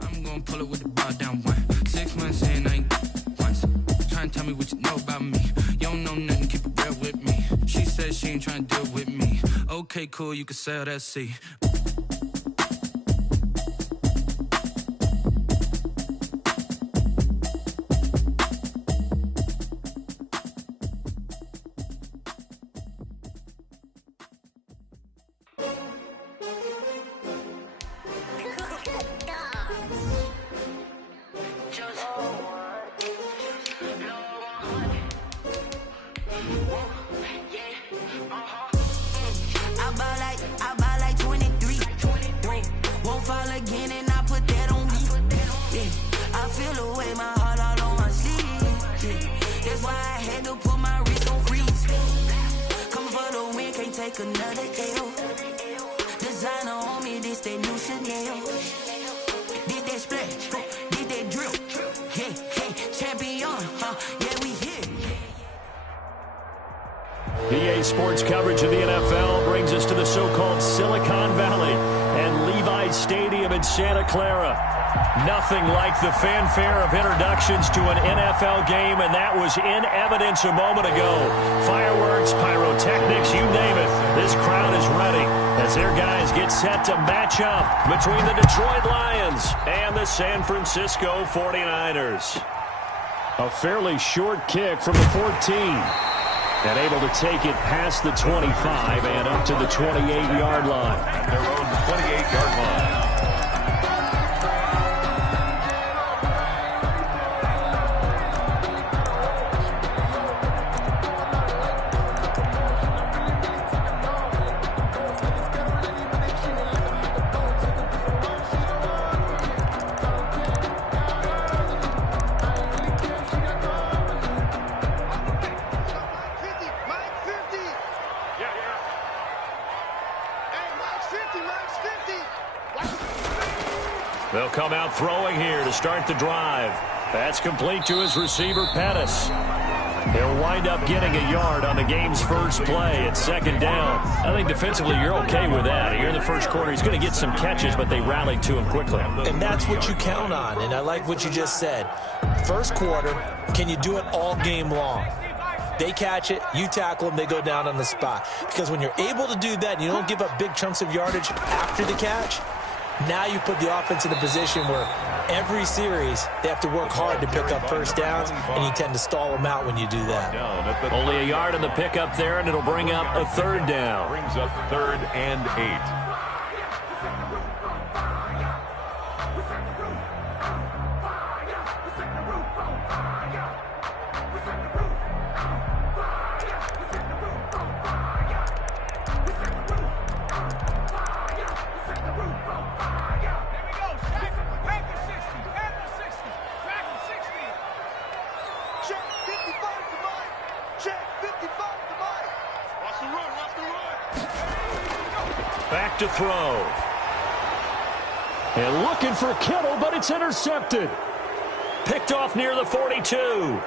I'm gonna pull it with the bar down 6 months in, I ain't once. Try and tell me what you know about me. You don't know nothing, keep it real with me. She said she ain't trying to deal with me. Okay, cool, you can sell that seat. I buy like 23. Won't fall again and I put that on me. Yeah, I feel the way, my heart all on my sleeve. Yeah, that's why I had to put my wrist on freeze. Coming for the win, can't take another L. Designer on me, this that new Chanel. Did that splash, did that drill. Yeah, champion, yeah, we here. EA Sports coverage of the NFL brings us to the so-called Silicon Valley and Levi's Stadium in Santa Clara. Nothing like the fanfare of introductions to an NFL game, and that was in evidence a moment ago. Fireworks, pyrotechnics, you name it. This crowd is ready as their guys get set to match up between the Detroit Lions and the San Francisco 49ers. A fairly short kick from the 14. And able to take it past the 25 and up to the 28-yard line. Their own 28-yard line. They'll come out throwing here to start the drive. That's complete to his receiver, Pettis. He'll wind up getting a yard on the game's first play. It's second down. I think defensively you're okay with that. Here in the first quarter, he's going to get some catches, but they rallied to him quickly. And that's what you count on, and I like what you just said. First quarter, can you do it all game long? They catch it, you tackle them, they go down on the spot. Because when you're able to do that and you don't give up big chunks of yardage after the catch, now you put the offense in a position where every series they have to work hard to pick up first downs, and you tend to stall them out when you do that. Only a yard on the pickup there, and it'll bring up a third down. Brings up 3rd and 8. Back to throw. And looking for Kittle, but it's intercepted. Picked off near the 42. And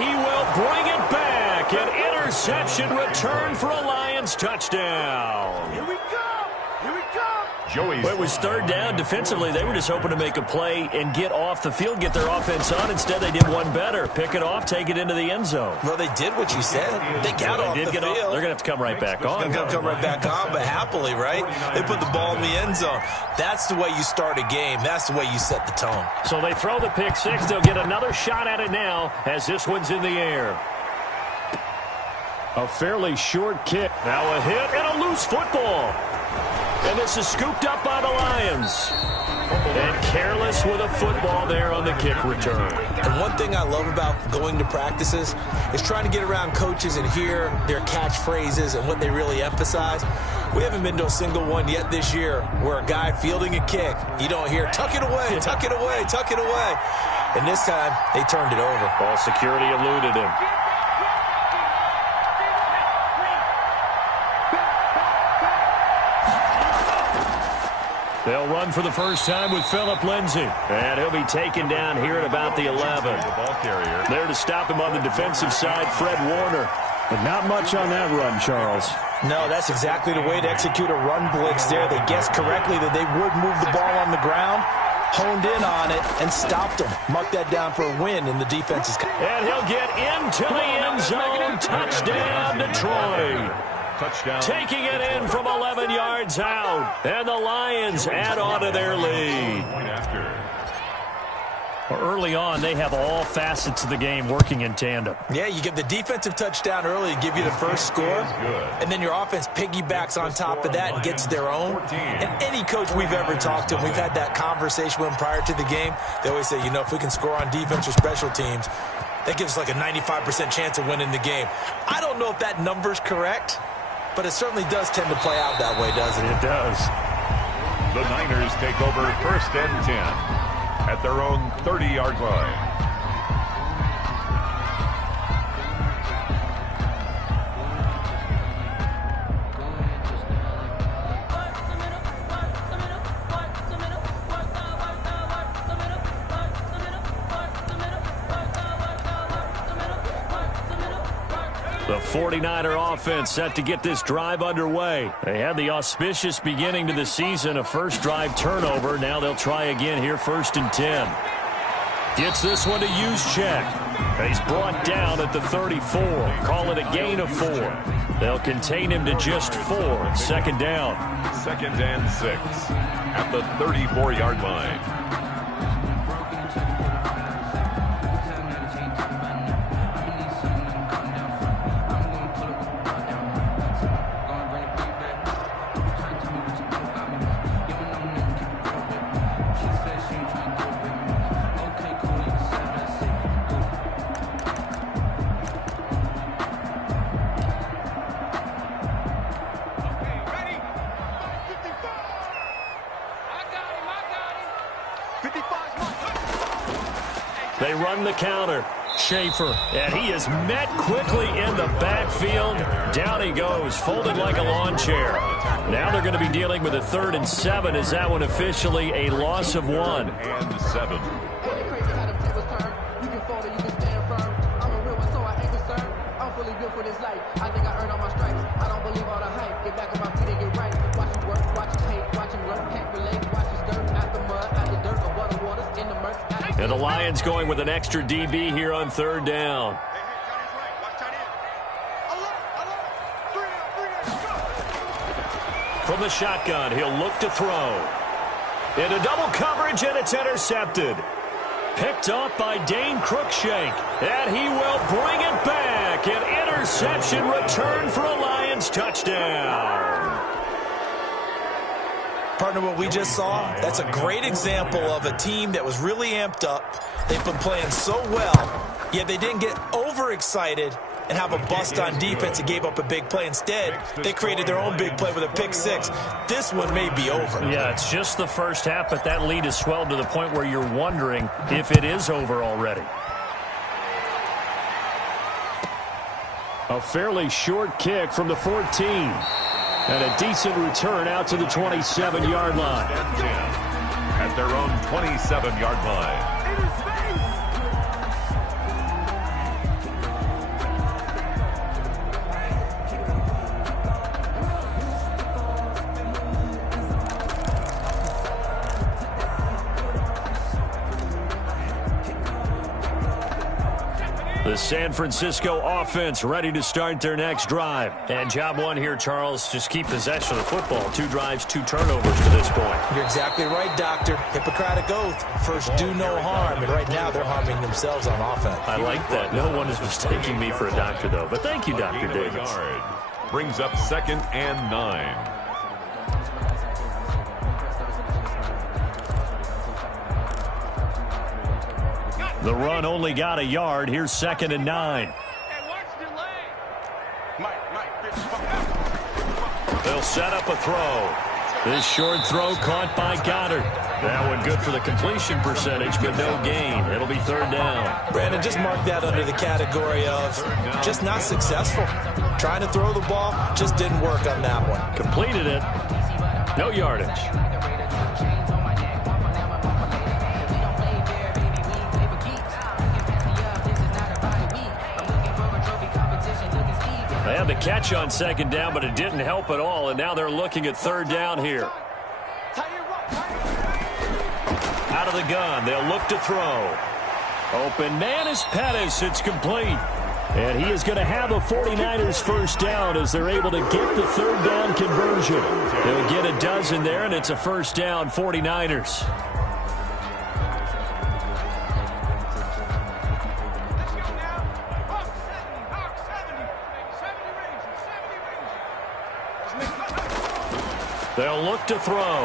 he will bring it back. An interception return for a Lions touchdown. Here we go. Here we go. Joey's. Well, it was third down. Defensively, they were just hoping to make a play and get off the field, get their offense on. Instead, they did one better. Pick it off, take it into the end zone. Well, they did what you said. They got off the field. They're going to have to come right back on. They're going to come right back on, but happily, right? They put the ball in the end zone. That's the way you start a game. That's the way you set the tone. So they throw the pick six. They'll get another shot at it now as this one's in the air. A fairly short kick. Now a hit and a loose football. And this is scooped up by the Lions. And careless with a football there on the kick return. And one thing I love about going to practices is trying to get around coaches and hear their catchphrases and what they really emphasize. We haven't been to a single one yet this year where a guy fielding a kick, you don't hear, tuck it away, tuck it away, tuck it away. And this time, they turned it over. Ball security eluded him. They'll run for the first time with Phillip Lindsay. And he'll be taken down here at about the 11. The ball carrier. There to stop him on the defensive side, Fred Warner. But not much on that run, Charles. No, that's exactly the way to execute a run blitz there. They guessed correctly that they would move the ball on the ground, honed in on it, and stopped them. Mark that down for a win in the defense's. And he'll get into the end zone. Touchdown, Detroit. Touchdown. Taking it in from 11 yards out. And the Lions add on to their lead. Early on, they have all facets of the game working in tandem. Yeah, you get the defensive touchdown early to give you the first score, and then your offense piggybacks on top of that and gets their own. And any coach we've ever talked to, we've had that conversation with them prior to the game, they always say, you know, if we can score on defense or special teams, that gives us like a 95% chance of winning the game. I don't know if that number's correct, but it certainly does tend to play out that way, doesn't it? It does. The Niners take over 1st and 10. At their own 30-yard line. The 49er offense set to get this drive underway. They had the auspicious beginning to the season, a first drive turnover. Now they'll try again here, 1st and 10. Gets this one to Juszczyk. He's brought down at the 34. Call it a gain of 4. They'll contain him to just 4. 2nd down. 2nd and 6 at the 34-yard line. They run the counter. Schaefer, and he is met quickly in the backfield. Down he goes, folded like a lawn chair. Now they're going to be dealing with a 3rd and 7. Is that one officially a loss of 1? And 7. And the Lions going with an extra DB here on 3rd down. From the shotgun, he'll look to throw. Into double coverage, and it's intercepted. Picked off by Dane Cruikshank, and he will bring it back. An interception return for a Lions touchdown. Partner, what we just saw, that's a great example of a team that was really amped up. They've been playing so well, yet they didn't get overexcited and have a bust on defense and gave up a big play. Instead, they created their own big play with a pick 6. This one may be over. Yeah, it's just the first half, but that lead has swelled to the point where you're wondering if it is over already. A fairly short kick from the 14. And a decent return out to the 27-yard line. At their own 27-yard line. The San Francisco offense ready to start their next drive. And job 1 here, Charles, just keep possession of the football. 2 drives, 2 turnovers to this point. You're exactly right, Doctor. Hippocratic oath. First, do no harm. And right now, they're harming themselves on offense. I like that. No one is mistaking me for a doctor, though. But thank you, Dr. Davis. Brings up 2nd and 9. The run only got a yard. Here's 2nd and 9. They'll set up a throw. This short throw caught by Goddard. That one good for the completion percentage, but no gain. It'll be 3rd down. Brandon, just mark that under the category of just not successful. Trying to throw the ball, just didn't work on that one. Completed it. No yardage. had the catch on second down, but it didn't help at all, and now they're looking at third down here. Out of the gun, they'll look to throw. Open man is Pettis. It's complete. And he is going to have a 49ers first down as they're able to get the third down conversion. They'll get a dozen there, and it's a first down 49ers. They'll look to throw.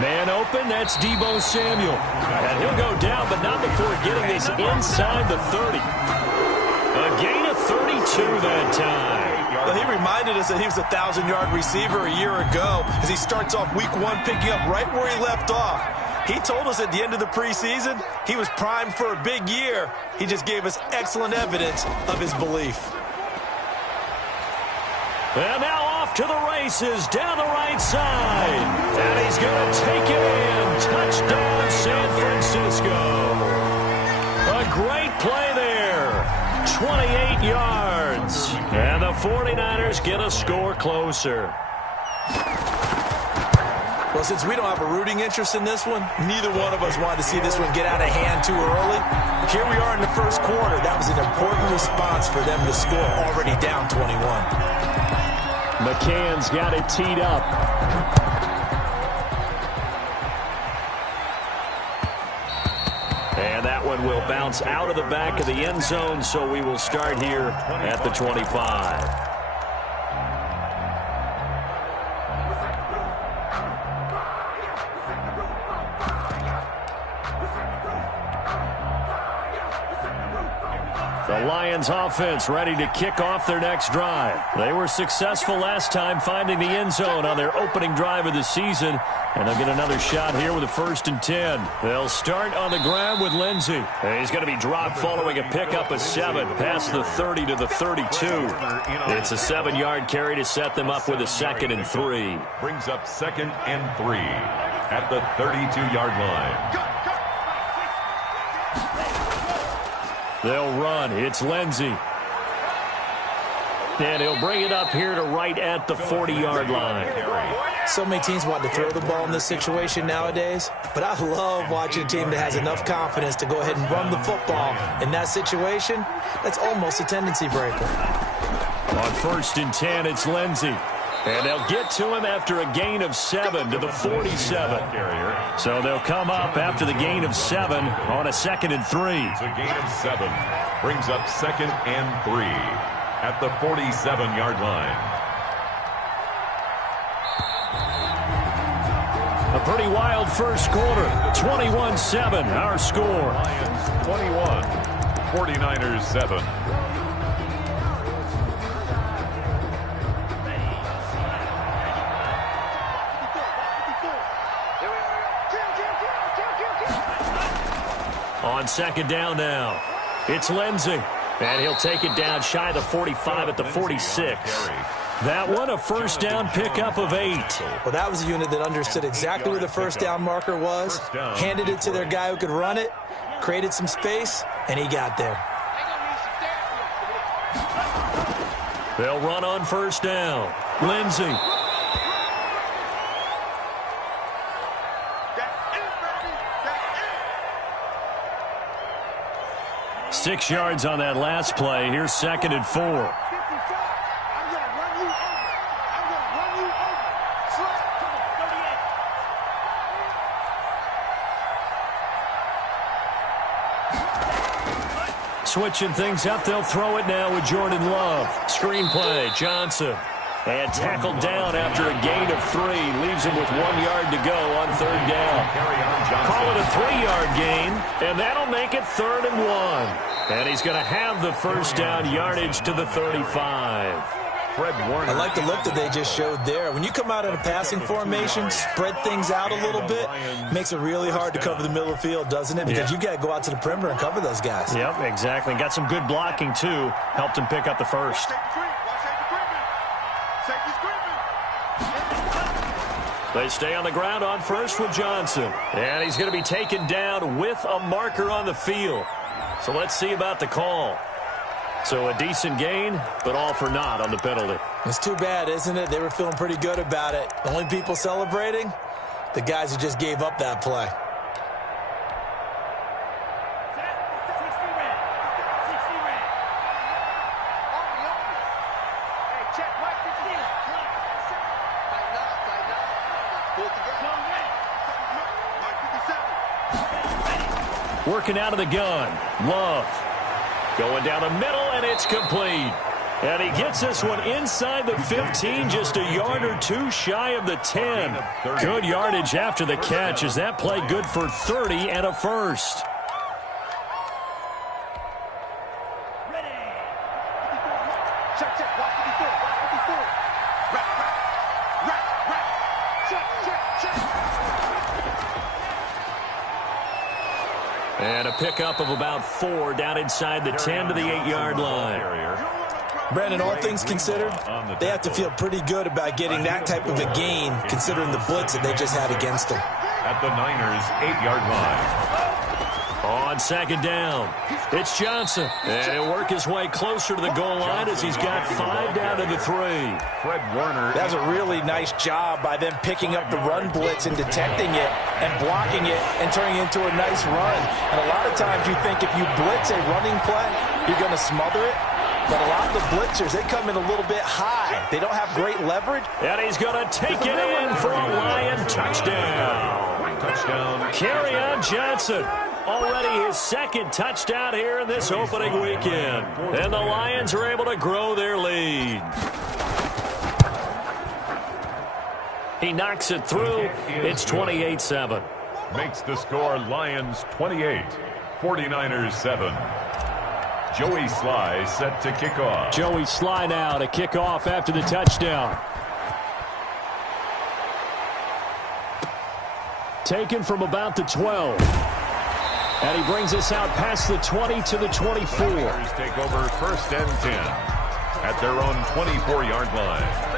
Man open, that's Deebo Samuel. And he'll go down, but not before getting this inside the 30. A gain of 32 that time. Well, he reminded us that he was a 1,000-yard receiver a year ago as he starts off week 1 picking up right where he left off. He told us at the end of the preseason he was primed for a big year. He just gave us excellent evidence of his belief. And now off to the races down the right side. And he's going to take it in. Touchdown, San Francisco. A great play there. 28 yards. And the 49ers get a score closer. Well, since we don't have a rooting interest in this one, neither one of us wanted to see this one get out of hand too early. Here we are in the first quarter. That was an important response for them to score, already down 21. McCann's got it teed up. And that one will bounce out of the back of the end zone, so we will start here at the 25. The Lions offense ready to kick off their next drive. They were successful last time finding the end zone on their opening drive of the season, and they'll get another shot here with a 1st and 10. They'll start on the ground with Lindsey. And he's going to be dropped following a pickup of 7 past the 30 to the 32. It's a 7-yard carry to set them up with a 2nd and 3. Brings up 2nd and 3 at the 32-yard line. They'll run. It's Lindsey. And he'll bring it up here to right at the 40-yard line. So many teams want to throw the ball in this situation nowadays, but I love watching a team that has enough confidence to go ahead and run the football. In that situation, that's almost a tendency breaker. On 1st and 10, it's Lindsey. And they'll get to him after a gain of 7 to the 47. So they'll come up after the gain of 7 on a 2nd and 3. It's a gain of 7. Brings up 2nd and 3 at the 47-yard line. A pretty wild first quarter. 21-7, our score. Lions 21, 49ers 7. On 2nd down now, it's Lindsey. And he'll take it down shy of the 45 at the 46. That one, a first down pickup of 8. Well, that was a unit that understood exactly where the first down marker was, handed it to their guy who could run it, created some space, and he got there. They'll run on first down. Lindsey. Six yards on that last play. Here's 2nd and 4. Switching things up, they'll throw it now with Jordan Love. Screenplay, Johnson. And tackled down after a gain of 3. Leaves him with 1 yard to go on 3rd down. Call it a 3-yard gain, and that'll make it 3rd and 1. And he's going to have the first down yardage to the 35. I like the look that they just showed there. When you come out in a passing formation, spread things out a little bit, makes it really hard to cover the middle of the field, doesn't it? Because you got to go out to the perimeter and cover those guys. Yep, exactly. Got some good blocking, too. Helped him pick up the first. They stay on the ground on first with Johnson. And he's going to be taken down with a marker on the field. So let's see about the call. So a decent gain, but all for naught on the penalty. It's too bad, isn't it? They were feeling pretty good about it. The only people celebrating, the guys who just gave up that play. Working out of the gun. Love. Going down the middle, and it's complete. And he gets this one inside the 15, just a yard or two shy of the 10. Good yardage after the catch. Is that play good for 30 and a first? And a pickup of about 4 down inside the 10 to the 8-yard line. Brandon, all things considered, they have to feel pretty good about getting that type of a gain, considering the blitz that they just had against them. At the Niners' 8-yard line. On second down, it's Johnson. And he'll work his way closer to the goal line as he's got 5 down to the 3. Fred Warner. That was a really nice job by them picking up the run blitz and detecting it and blocking it and turning it into a nice run. And a lot of times you think if you blitz a running play, you're going to smother it. But a lot of the blitzers, they come in a little bit high. They don't have great leverage. And he's going to take it in for a Lion touchdown. Touchdown. Carry on Johnson. Already his second touchdown here in this opening weekend. And the Lions are able to grow their lead. He knocks it through. It's 28-7. Makes the score Lions 28, 49ers 7. Joey Sly set to kick off. Joey Sly now to kick off after the touchdown. Taken from about the 12. And he brings us out past the 20 to the 24. The Niners take over first and 10 at their own 24-yard line.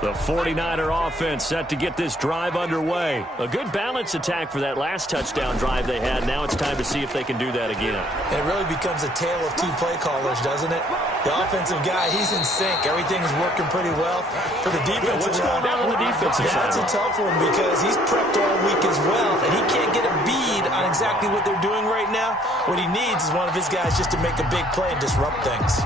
The 49er offense set to get this drive underway. A good balance attack for that last touchdown drive they had. Now it's time to see if they can do that again. It really becomes a tale of 2 play callers, doesn't it? The offensive guy, he's in sync. Everything's working pretty well. For the defensive going down on the defensive side? That's a tough one because he's prepped all week as well, and he can't get a bead on exactly what they're doing right now. What he needs is one of his guys just to make a big play and disrupt things.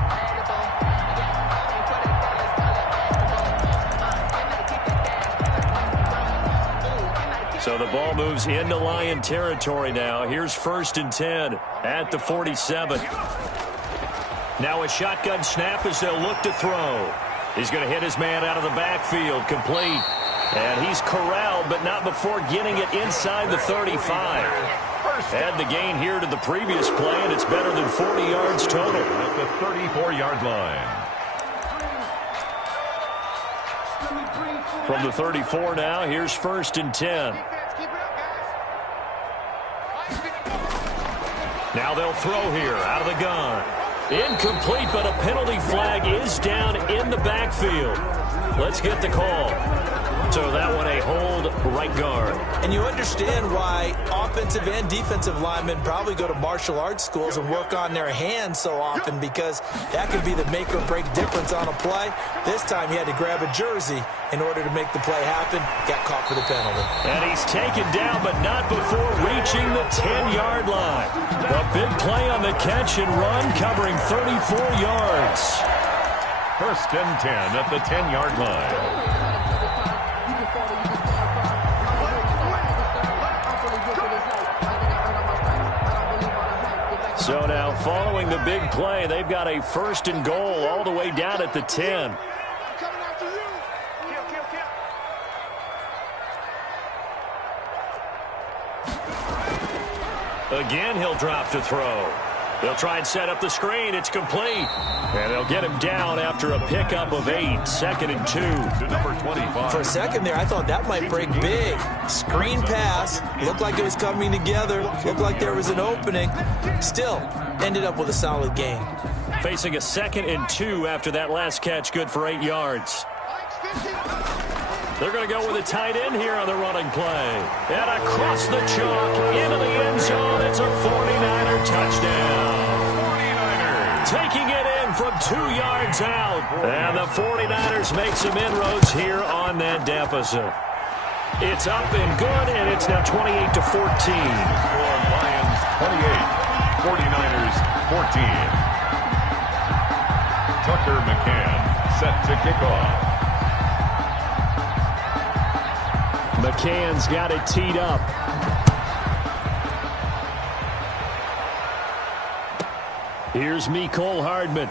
So the ball moves into Lion territory now. Here's first and 10 at the 47. Now a shotgun snap as they'll look to throw. He's going to hit his man out of the backfield, complete. And he's corralled, but not before getting it inside the 35. Add the gain here to the previous play, and it's better than 40 yards total. At the 34-yard line. From the 34 now, here's first and 10. Now they'll throw here out of the gun. Incomplete, but a penalty flag is down in the backfield. Let's get the call. So that one a hold right guard. And you understand why offensive and defensive linemen probably go to martial arts schools and work on their hands so often, because that could be the make or break difference on a play. This time he had to grab a jersey in order to make the play happen. Got caught for the penalty. And he's taken down, but not before reaching the 10-yard line. A big play on the catch and run, covering 34 yards. First and 10 at the 10-yard line. So now, following the big play, they've got a first and goal all the way down at the 10. Again, he'll drop to throw. They'll try and set up the screen. It's complete. And they'll get him down after a pickup of 8. Second and 2. To number 25. For a second there, I thought that might break big. Screen pass. Looked like it was coming together. Looked like there was an opening. Still, ended up with a solid gain. Facing a second and 2 after that last catch. Good for 8 yards. They're going to go with a tight end here on the running play. And across the chalk, into the end zone. It's a 49er touchdown. 49ers taking it in from 2 yards out. And the 49ers make some inroads here on that deficit. It's up and good, and it's now 28-14. Score Lions 28, 49ers 14. Tucker McCann set to kick off. McCann's got it teed up. Here's Mecole Hardman.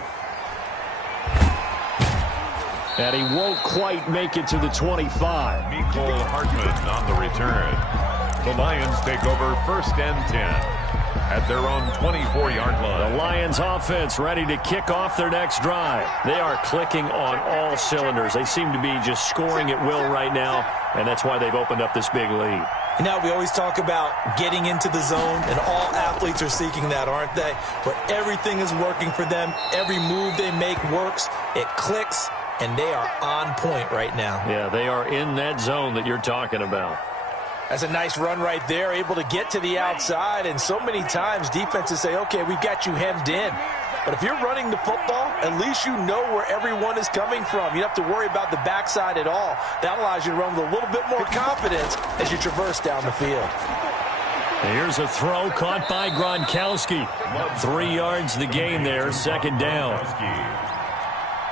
And he won't quite make it to the 25. Mecole Hardman on the return. The Lions take over 1st and 10 at their own 24-yard line. The Lions offense ready to kick off their next drive. They are clicking on all cylinders. They seem to be just scoring at will right now, and that's why they've opened up this big lead. You know, we always talk about getting into the zone, and all athletes are seeking that, aren't they? But everything is working for them. Every move they make works. It clicks, and they are on point right now. Yeah, they are in that zone that you're talking about. That's a nice run right there, able to get to the outside, and so many times defenses say, okay, we got you hemmed in. But if you're running the football, at least you know where everyone is coming from. You don't have to worry about the backside at all. That allows you to run with a little bit more confidence as you traverse down the field. Here's a throw caught by Gronkowski. 3 yards the gain there, 2nd down.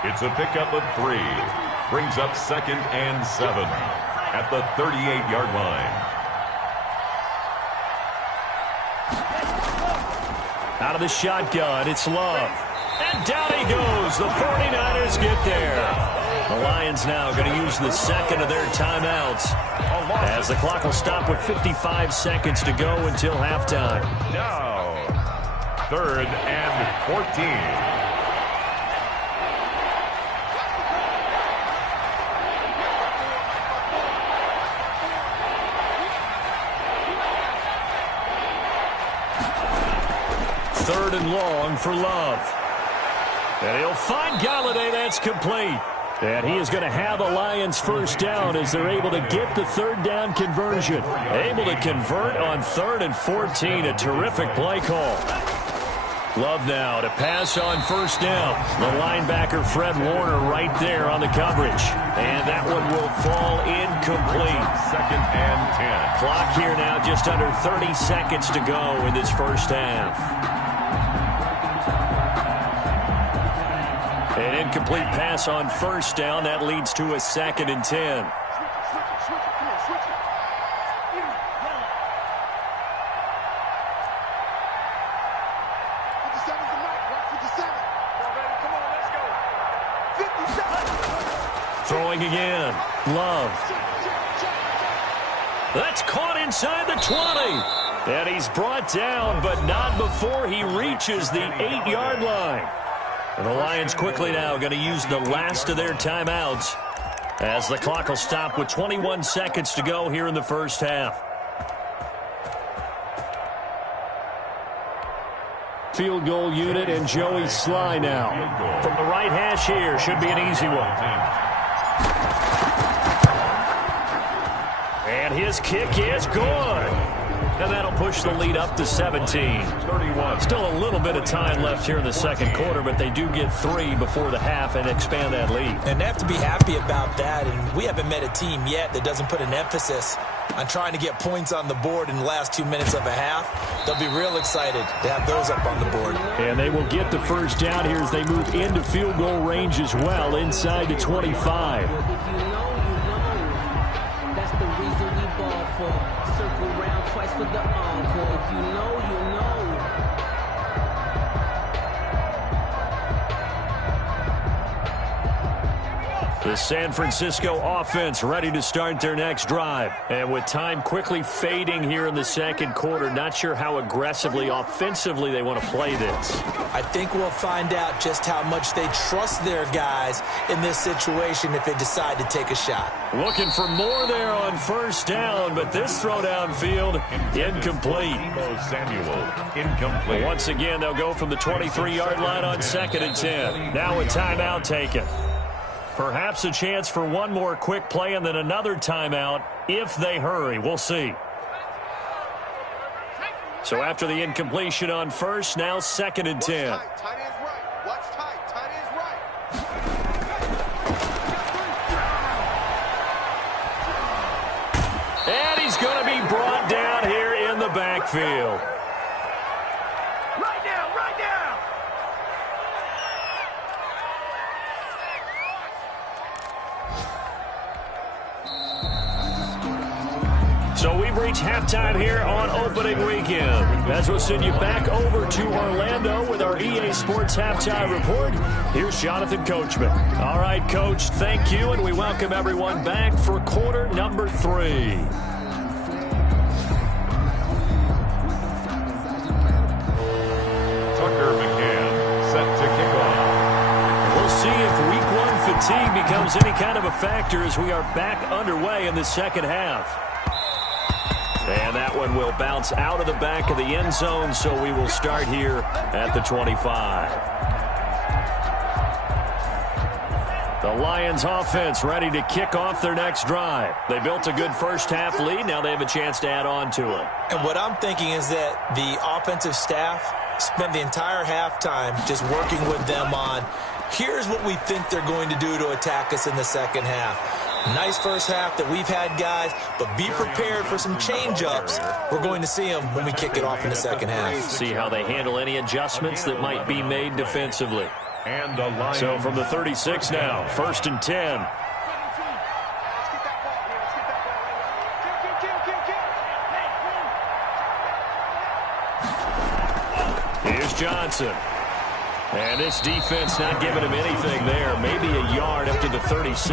It's a pickup of 3. Brings up 2nd and 7 at the 38-yard line. Out of the shotgun, it's Love. And down he goes. The 49ers get there. The Lions now going to use the 2nd of their timeouts as the clock will stop with 55 seconds to go until halftime. Now, 3rd and 14. Third and long for Love. And he'll find Galladay. That's complete. And he is going to have the Lions 1st down as they're able to get the 3rd down conversion. Able to convert on 3rd and 14. A terrific play call. Love now to pass on 1st down. The linebacker Fred Warner right there on the coverage. And that one will fall incomplete. 2nd and 10. Clock here now just under 30 seconds to go in this 1st half. An incomplete pass on 1st down. That leads to a 2nd and 10. Throwing again. Love. That's caught inside the 20. And he's brought down, but not before he reaches the 8-yard line. And the Lions quickly now going to use the last of their timeouts as the clock will stop with 21 seconds to go here in the 1st half. Field goal unit and Joey Sly now. From the right hash here, should be an easy one. And his kick is good. And that'll push the lead up to 17. 31. Still a little bit of time left here in the 2nd quarter, but they do get 3 before the half and expand that lead. And they have to be happy about that. And we haven't met a team yet that doesn't put an emphasis on trying to get points on the board in the last 2 minutes of a half. They'll be real excited to have those up on the board. And they will get the 1st down here as they move into field goal range as well, inside the 25. That's the reason we ball for. Circle round twice for the encore. If you know, you know. The San Francisco offense ready to start their next drive. And with time quickly fading here in the 2nd quarter, not sure how aggressively, offensively they want to play this. I think we'll find out just how much they trust their guys in this situation if they decide to take a shot. Looking for more there on 1st down, but this throw downfield, incomplete. Samuel, incomplete. Once again, they'll go from the 23-yard line on 2nd and 10. Now a timeout taken. Perhaps a chance for one more quick play and then another timeout if they hurry. We'll see. So after the incompletion on first, now 2nd and 10. Tight end's right. Watch tight. Tight end's right. And he's going to be brought down here in the backfield. Right now, right now. So we've reached halftime here on opening weekend. As we'll send you back over to Orlando with our EA Sports Halftime Report. Here's Jonathan Coachman. All right, Coach, thank you, and we welcome everyone back for quarter number 3. Tucker McCann set to kick off. We'll see if week 1 fatigue becomes any kind of a factor as we are back underway in the second half. And that one will bounce out of the back of the end zone, so we will start here at the 25. The Lions offense ready to kick off their next drive. They built a good first half lead. Now they have a chance to add on to it. And what I'm thinking is that the offensive staff spent the entire halftime just working with them on, here's what we think they're going to do to attack us in the second half. Nice first half that we've had, guys, but be prepared for some change-ups. We're going to see them when we kick it off in the second half. See how they handle any adjustments that might be made defensively. And the Lions. So from the 36 now, 1st and 10. Here's Johnson. And this defense not giving him anything there. Maybe a yard up to the 36.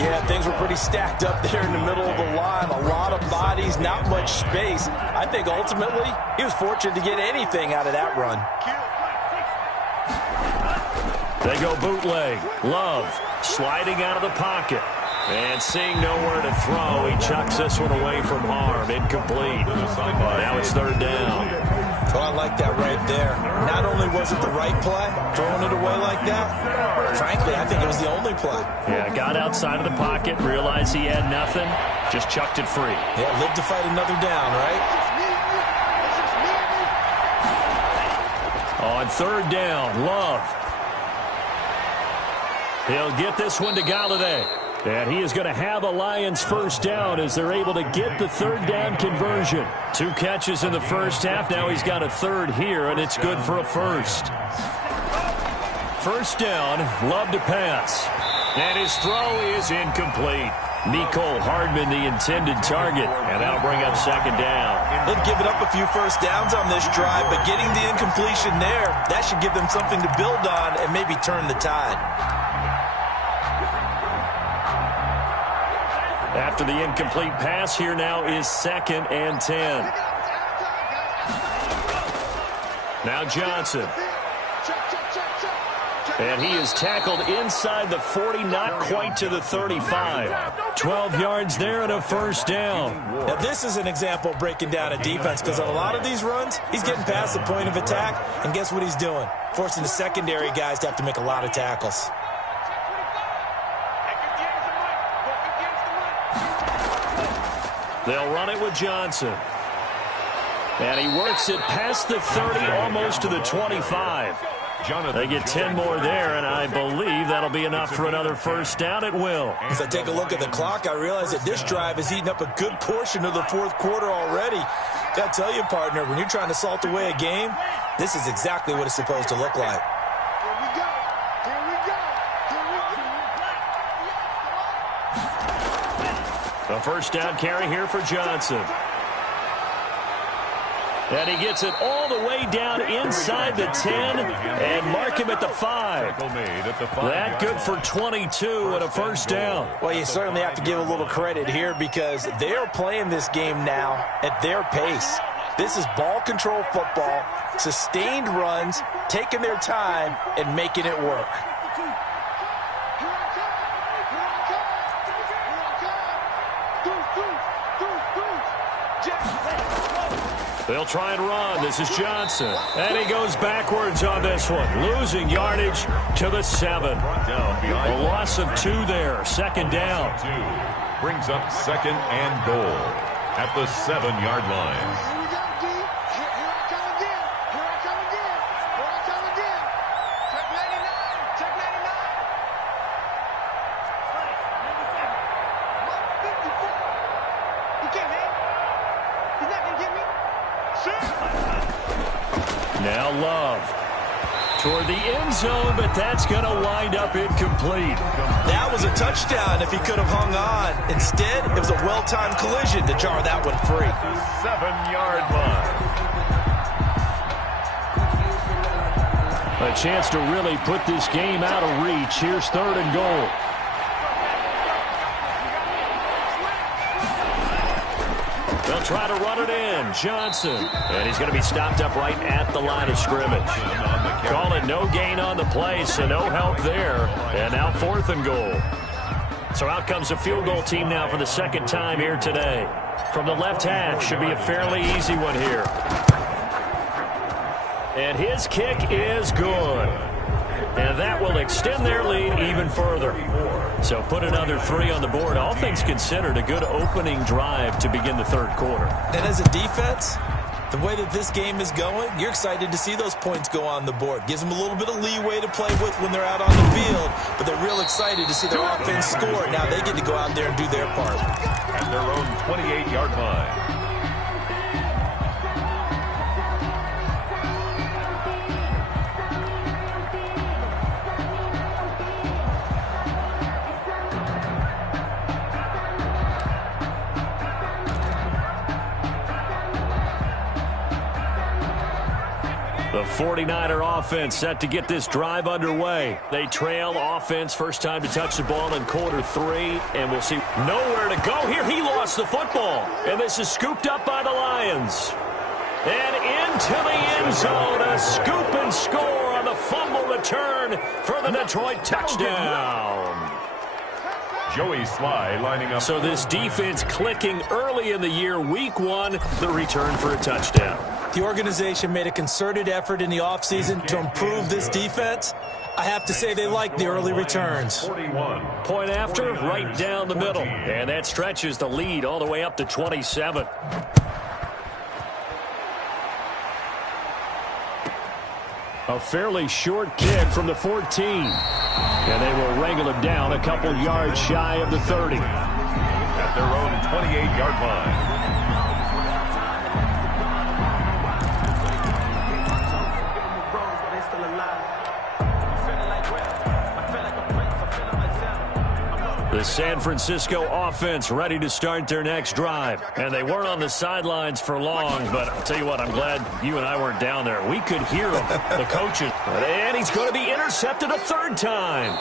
Yeah, things were pretty stacked up there in the middle of the line. A lot of bodies, not much space. I think ultimately he was fortunate to get anything out of that run. They go bootleg. Love sliding out of the pocket. And seeing nowhere to throw, he chucks this one away from harm. Incomplete. Now it's 3rd down. Oh, I like that right there. Not only was it the right play, throwing it away like that, frankly, I think it was the only play. Yeah, got outside of the pocket, realized he had nothing, just chucked it free. Yeah, live to fight another down, right? On 3rd down, Love. He'll get this one to Galladay. And he is going to have a Lions first down as they're able to get the 3rd down conversion. 2 catches in the first half. Now he's got a 3rd here, and it's good for a first. First down, Love to pass. And his throw is incomplete. Nicole Hardman, the intended target. And that'll bring up 2nd down. They've given up a few first downs on this drive, but getting the incompletion there, that should give them something to build on and maybe turn the tide. After the incomplete pass, here now is 2nd and 10. Now Johnson. And he is tackled inside the 40, not quite to the 35. 12 yards there and a first down. Now this is an example of breaking down a defense, because on a lot of these runs, he's getting past the point of attack, and guess what he's doing? Forcing the secondary guys to have to make a lot of tackles. They'll run it with Johnson. And he works it past the 30, almost to the 25. They get 10 more there, and I believe that'll be enough for another first down. It will. As I take a look at the clock, I realize that this drive has eaten up a good portion of the 4th quarter already. Got to tell you, partner, when you're trying to salt away a game, this is exactly what it's supposed to look like. A first down carry here for Johnson. And he gets it all the way down inside the 10 and mark him at the 5. That good for 22 and a first down. Well, you certainly have to give a little credit here because they are playing this game now at their pace. This is ball control football, sustained runs, taking their time, and making it work. They'll try and run. This is Johnson. And he goes backwards on this one, losing yardage to the 7. A loss of 2 there. 2nd down. Brings up 2nd and goal at the 7-yard line. Now Love toward the end zone, but that's going to wind up incomplete. That was a touchdown if he could have hung on. Instead, it was a well-timed collision to jar that one free. 7-yard line. A chance to really put this game out of reach. Here's 3rd and goal. They'll try to run it in. Johnson. And he's going to be stopped up right at the line of scrimmage. Call it no gain on the play, so no help there. And now 4th and goal. So out comes a field goal team now for the 2nd time here today. From the left hash, should be a fairly easy one here. And his kick is good. And that will extend their lead even further. So put another 3 on the board. All things considered, a good opening drive to begin the 3rd quarter. And as a defense, the way that this game is going, you're excited to see those points go on the board. Gives them a little bit of leeway to play with when they're out on the field, but they're real excited to see their offense score. Now they get to go out there and do their part. At their own 28-yard line. The 49er offense set to get this drive underway. They trail offense, first time to touch the ball in quarter 3, and we'll see nowhere to go here. He lost the football, and this is scooped up by the Lions. And into the end zone, a scoop and score on the fumble return for the Detroit touchdown. Joey Sly lining up. So this defense clicking early in the year, week 1, the return for a touchdown. The organization made a concerted effort in the offseason to improve this defense. I have to say they like the early returns. 41. Point after, right down the middle. And that stretches the lead all the way up to 27. A fairly short kick from the 14. And they will wrangle him down a couple yards shy of the 30. At their own 28-yard line. The San Francisco offense ready to start their next drive. And they weren't on the sidelines for long, but I'll tell you what, I'm glad you and I weren't down there. We could hear them, the coaches. And he's going to be intercepted a 3rd time.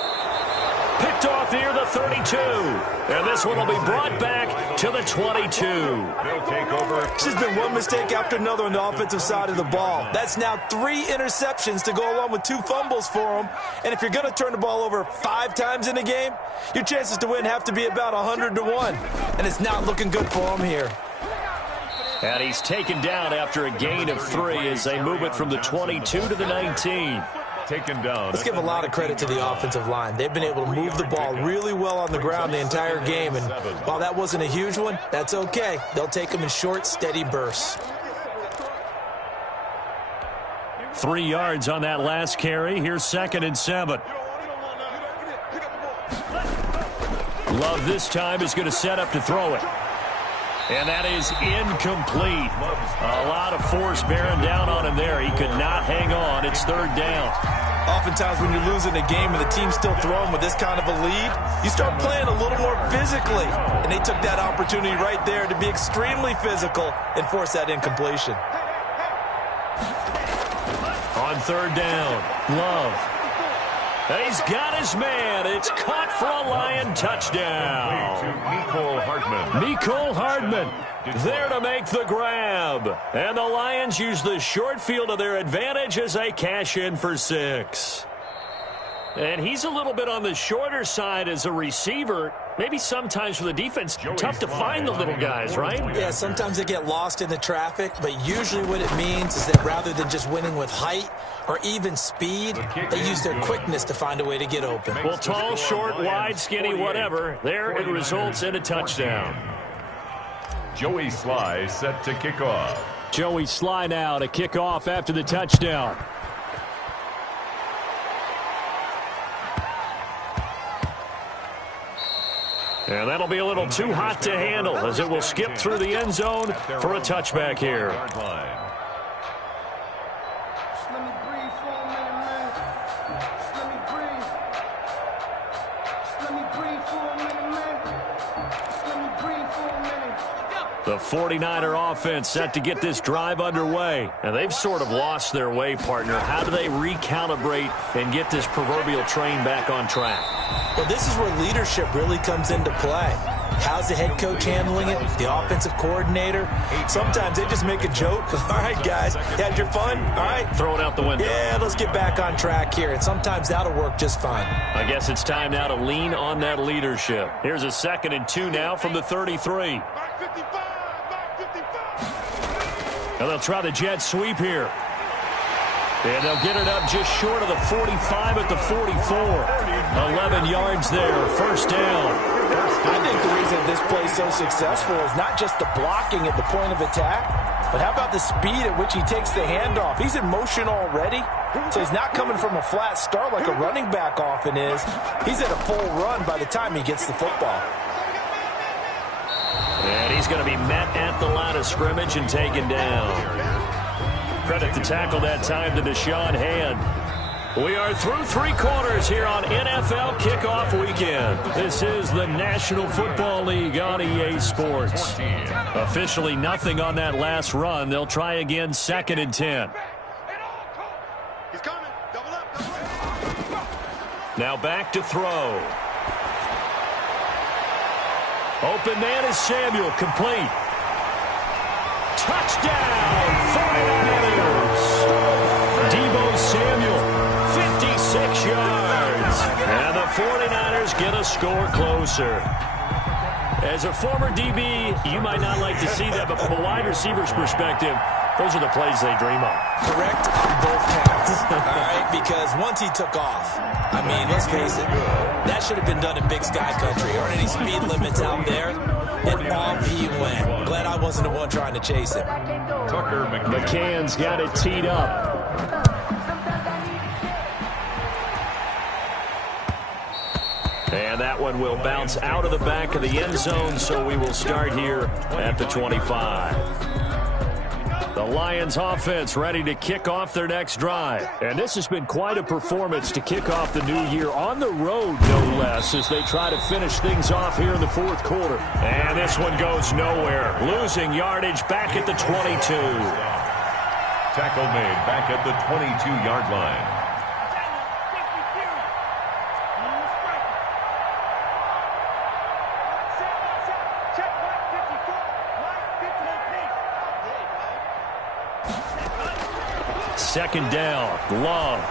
Picked off near the 32. And this one will be brought back to the 22. They'll take over. This has been one mistake after another on the offensive side of the ball. That's now 3 interceptions to go along with 2 fumbles for them. And if you're going to turn the ball over 5 times in a game, your chances to win have to be about 100-1. And it's not looking good for them here. And he's taken down after a gain of 3 as they move it from the 22 to the 19. Taken down. Let's give a lot of credit to the offensive line. They've been able to move the ball really well on the ground the entire game. And while that wasn't a huge one, that's okay. They'll take them in short, steady bursts. 3 yards on that last carry. Here's 2nd and 7. Love this time is going to set up to throw it. And that is incomplete. A lot of force bearing down on him there. He could not hang on. It's 3rd down. Oftentimes when you're losing a game and the team's still throwing with this kind of a lead, you start playing a little more physically. And they took that opportunity right there to be extremely physical and force that incompletion. On 3rd down, Love. He's got his man. It's caught for a Lion touchdown. Mecole Hardman there to make the grab. And the Lions use the short field to their advantage as they cash in for 6. And he's a little bit on the shorter side as a receiver. maybe sometimes for the defense, tough to find the little guys, right? Yeah, sometimes they get lost in the traffic, but usually what it means is that rather than just winning with height or even speed, they use their quickness to find a way to get open. Well, tall, short, wide, skinny, whatever, there it results in a touchdown. Joey Sly set to kick off. Joey Sly now to kick off after the touchdown. And that'll be a little too hot to handle as it will skip through the end zone for a touchback here. The 49er offense set to get this drive underway. And they've sort of lost their way, partner. How do they recalibrate and get this proverbial train back on track? Well, this is where leadership really comes into play. How's the head coach handling it? The offensive coordinator? Sometimes they just make a joke. All right, guys, had your fun? All right. Throw it out the window. Yeah, let's get back on track here. And sometimes that'll work just fine. I guess it's time now to lean on that leadership. Here's a 2nd and 2 now from the 33. And they'll try the jet sweep here. And they'll get it up just short of the 45 at the 44. 11 yards there, first down. I think the reason this play is so successful is not just the blocking at the point of attack, but how about the speed at which he takes the handoff? He's in motion already, so he's not coming from a flat start like a running back often is. He's at a full run by the time he gets the football. And he's going to be met at the line of scrimmage and taken down. Credit the tackle that time to Deshaun Hand. We are through 3 quarters here on NFL Kickoff Weekend. This is the National Football League on EA Sports. Officially nothing on that last run. They'll try again, 2nd and 10. He's coming. Double up. Now back to throw. Open man is Samuel, complete. Touchdown, 49ers. Deebo Samuel, 56 yards. And the 49ers get a score closer. As a former DB, you might not like to see that, but from a wide receiver's perspective, those are the plays they dream of. Correct on both counts, all right? Because once he took off, I mean, let's face it, that should have been done in Big Sky Country. Aren't any speed limits out there? And off he went. Glad I wasn't the one trying to chase him. Tucker McCann's got it teed up. And that one will bounce out of the back of the end zone, so we will start here at the 25. The Lions offense ready to kick off their next drive. And this has been quite a performance to kick off the new year on the road, no less, as they try to finish things off here in the 4th quarter. And this one goes nowhere. Losing yardage back at the 22. Tackle made back at the 22-yard line. Second down, Love.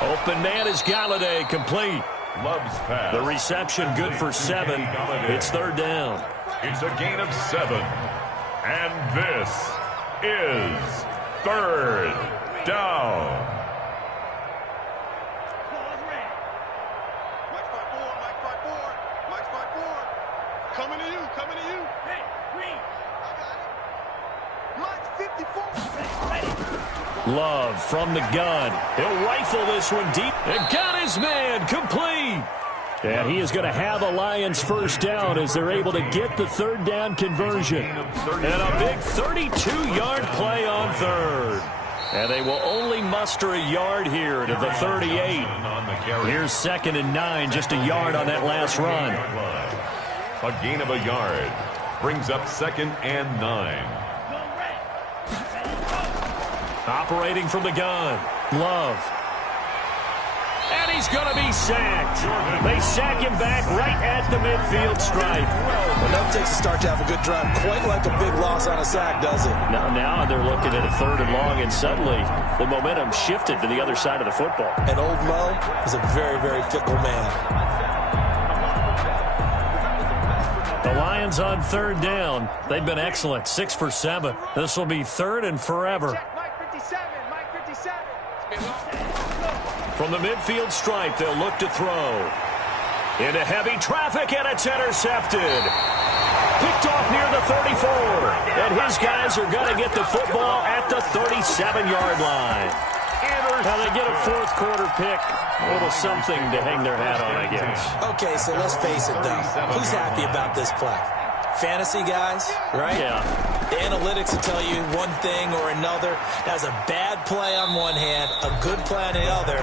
Open man is Galladay, complete. Love's pass. The reception good for 7. It's 3rd down. It's a gain of 7. And this is 3rd down. Coming to you, coming to you. Hey, Green. I got it. Mike 54. Love from the gun. He'll rifle this one deep. And got his man, complete. And he is going to have a Lions first down as they're able to get the 3rd down conversion. And a big 32-yard play on 3rd. And they will only muster a yard here to the 38. Here's 2nd and 9, just a yard on that last run. A gain of a yard brings up 2nd and 9. Operating from the gun, Love. And he's going to be sacked. They sack him back right at the midfield stripe. Well, that takes a start to have a good drive. Quite like a big loss on a sack, does it? Now they're looking at a 3rd and long, and suddenly the momentum shifted to the other side of the football. And old Mo is a very, very fickle man. The Lions on third down. They've been excellent, 6 for 7. This will be third and forever. From the midfield stripe, they'll look to throw. Into heavy traffic, and it's intercepted. Picked off near the 34. And his guys are going to get the football at the 37-yard line. Now they get a fourth quarter pick. A little something to hang their hat on, I guess. Okay, so let's face it, though. Who's happy about this play? Fantasy guys, right? Yeah. The analytics will tell you one thing or another. That's a bad play on one hand, a good play on the other,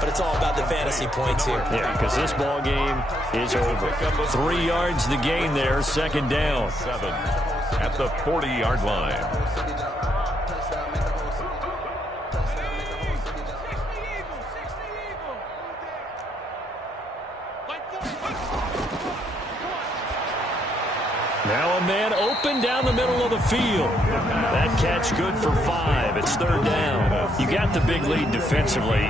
but it's all about the fantasy points here. Yeah, because this ball game is over. 3 yards the gain there, second down. 7 at the 40-yard line. Now a man open down the middle of the field. That catch good for 5. It's third down. You got the big lead defensively.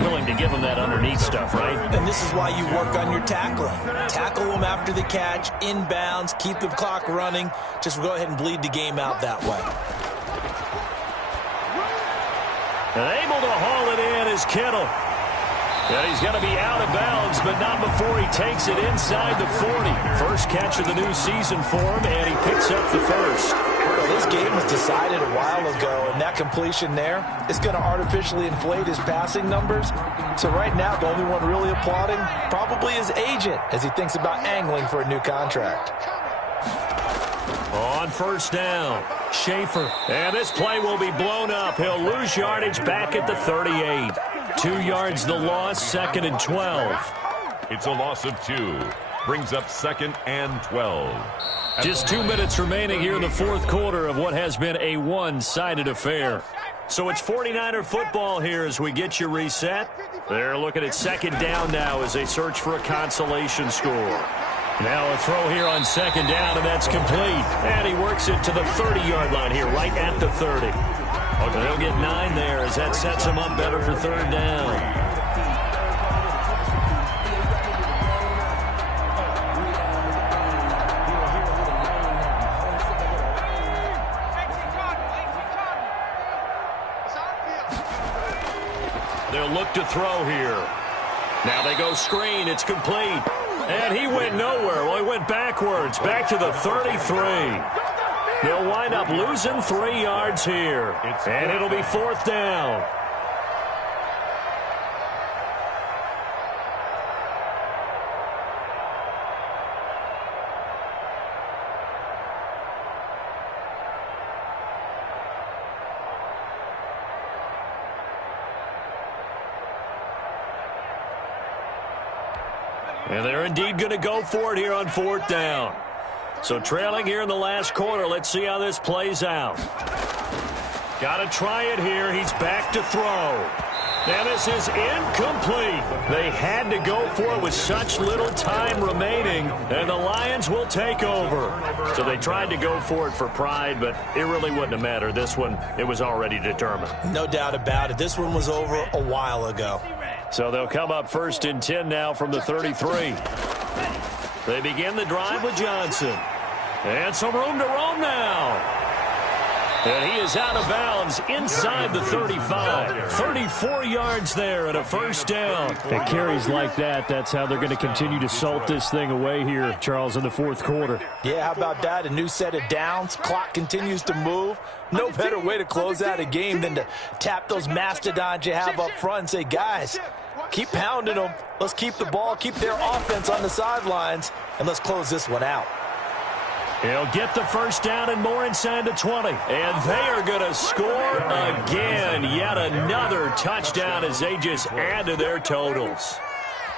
Willing to give them that underneath stuff, right? And this is why you work on your tackling. Tackle them after the catch, inbounds, keep the clock running. Just go ahead and bleed the game out that way. And able to haul it in is Kittle. And he's going to be out of bounds, but not before he takes it inside the 40. First catch of the new season for him, and he picks up the first. Well, this game was decided a while ago, and that completion there is going to artificially inflate his passing numbers. So right now, the only one really applauding probably his agent as he thinks about angling for a new contract. On first down, Schaefer. And this play will be blown up. He'll lose yardage back at the 38. 2 yards the loss, second and 12. It's a loss of 2. Brings up second and 12. Just 2 minutes remaining here in the fourth quarter of what has been a one-sided affair. So it's 49er football here as we get you reset. They're looking at second down now as they search for a consolation score. Now a throw here on second down, and that's complete. And he works it to the 30-yard line here, right at the 30. They'll get 9 there as that sets him up better for third down. They'll look to throw here. Now they go screen. It's complete. And he went nowhere. Well, he went backwards, back to the 33. They'll wind up losing 3 yards here. And it'll be fourth down. And they're indeed going to go for it here on fourth down. So trailing here in the last quarter. Let's see how this plays out. Got to try it here. He's back to throw. And this is incomplete. They had to go for it with such little time remaining, and the Lions will take over. So they tried to go for it for pride, but it really wouldn't have mattered. This one, it was already determined. No doubt about it. This one was over a while ago. So they'll come up first and 10 now from the 33. They begin the drive with Johnson. And some room to roam now. And he is out of bounds inside the 35. 34 yards there and a first down. And carries like that, that's how they're going to continue to salt this thing away here, Charles, in the fourth quarter. Yeah, how about that? A new set of downs. Clock continues to move. No better way to close out a game than to tap those mastodons you have up front and say, guys, keep pounding them. Let's keep the ball, keep their offense on the sidelines, and let's close this one out. He'll get the first down and more inside the 20. And they are going to score again. Yet another touchdown as they just add to their totals.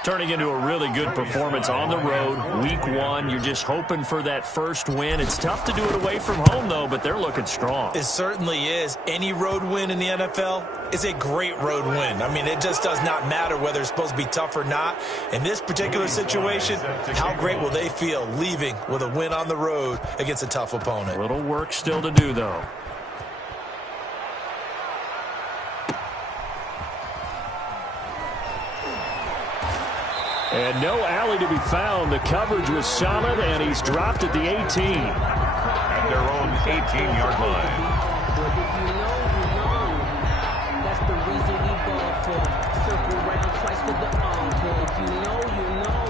Turning into a really good performance on the road. Week 1, you're just hoping for that first win. It's tough to do it away from home, though, but they're looking strong. It certainly is. Any road win in the NFL is a great road win. I mean, it just does not matter whether it's supposed to be tough or not. In this particular situation, how great will they feel leaving with a win on the road against a tough opponent? A little work still to do, though. And no alley to be found. The coverage was solid, and he's dropped at the 18. At their own 18-yard line. But if you know, you know. That's the reason we ball for. Circle round twice for the encore. If you know, you know.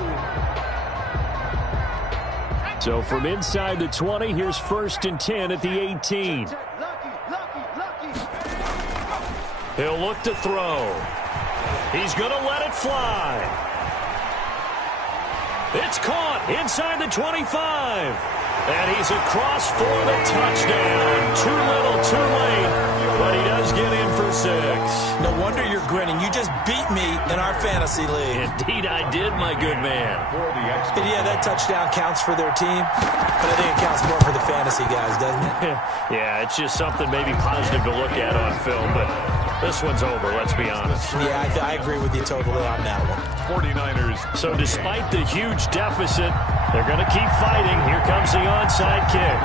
So from inside the 20, here's 1st and 10 at the 18. He'll look to throw. He's going to let it fly. It's caught inside the 25. And he's across for the touchdown. Too little, too late. But he does get in for 6. No wonder you're grinning. You just beat me in our fantasy league. Indeed I did, my good man. And yeah, that touchdown counts for their team. But I think it counts more for the fantasy guys, doesn't it? Yeah, it's just something maybe positive to look at on film. But this one's over, let's be honest. Yeah, I agree with you totally on that one. 49ers. So despite the huge deficit, they're going to keep fighting. Here comes the onside kick.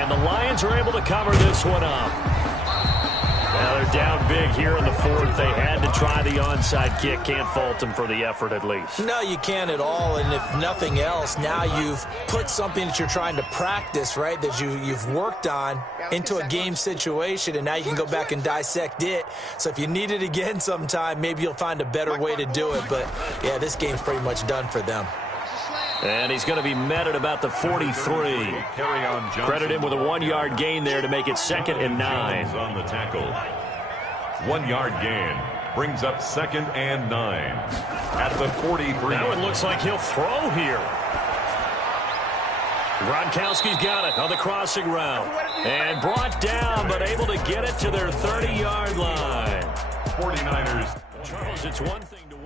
And the Lions are able to cover this one up. Now they're down big here in the 4th. They had to try the onside kick. Can't fault them for the effort at least. No, you can't at all. And if nothing else, now you've put something that you're trying to practice, right, that you've worked on into a game situation, and now you can go back and dissect it. So if you need it again sometime, maybe you'll find a better way to do it. But, yeah, this game's pretty much done for them. And he's going to be met at about the 43. Credit him with a 1-yard gain there to make it 2nd and 9. On the tackle. 1-yard gain brings up 2nd and 9 at the 43. Now it looks like he'll throw here. Gronkowski's got it on the crossing route. And brought down, but able to get it to their 30-yard line. 49ers. Charles, it's 1.